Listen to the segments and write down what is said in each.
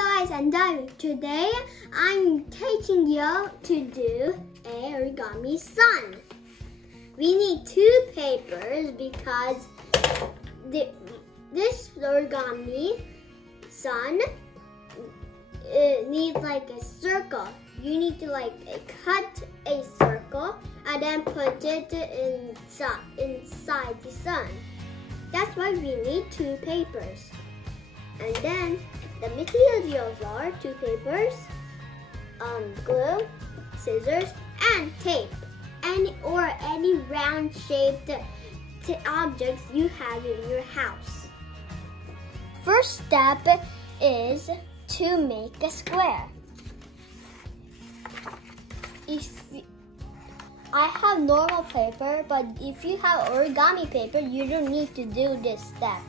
guys, I'm Daiwik. Today I'm teaching you to do a origami sun. We need two papers because this origami sun needs like a circle. You need to cut a circle and then put it inside the sun. That's why we need two papers. And then the materials are two papers, glue, scissors, and tape. Any round shaped objects you have in your house. First step is to make a square. I have normal paper, but if you have origami paper, you don't need to do this step.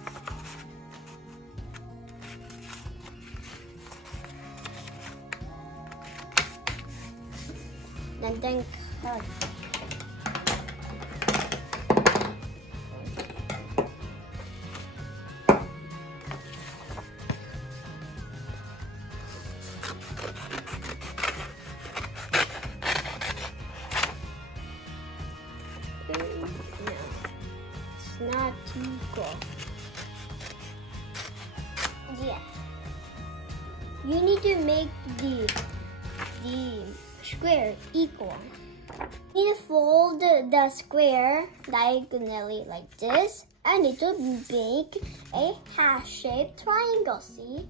And then cut. No, it's not equal. Yeah. You need to make the square equal. You need to fold the square diagonally like this, and it will make a half-shaped triangle, see?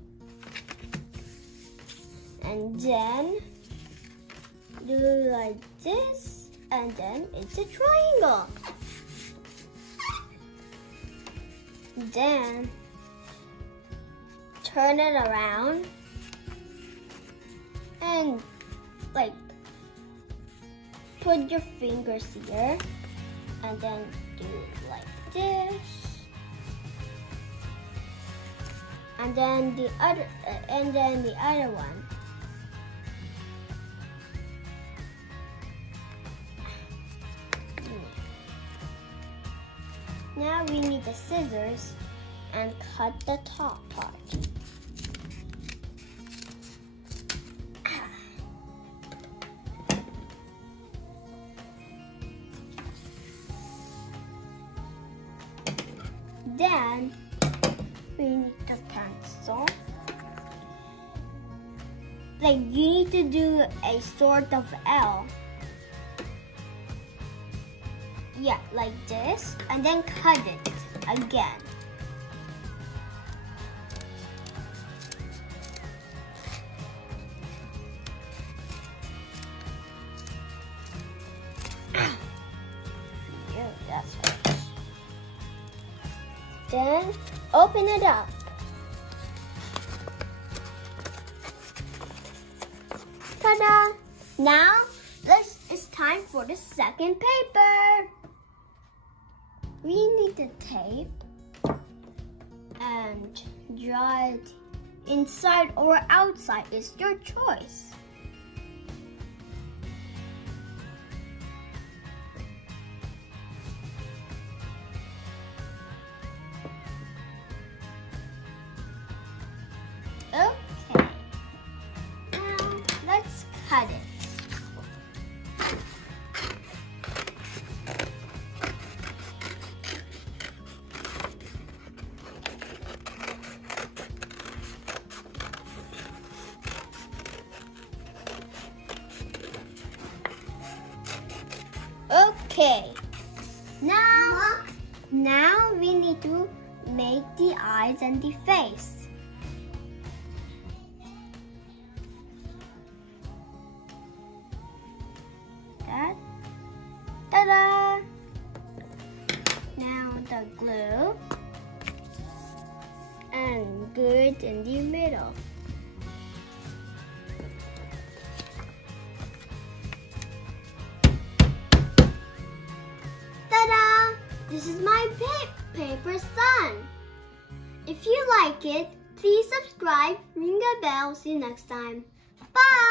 And then do like this, and then it's a triangle. Then turn it around and put your fingers here, and then do it like this, and then the other one. Now we need the scissors and cut the top part. Then we need the pencil. You need to do a sort of L. Yeah, like this, and then cut it again. Yeah, that's right. Then open it up. Ta-da! Now it's time for the second paper. We need the tape and draw it inside or outside. It's your choice. Okay, now let's cut it. Okay, now we need to make the eyes and the face. Ta-da! Now the glue and glue it in the middle. Ta-da! This is my paper sun. If you like it, please subscribe, ring the bell. See you next time. Bye!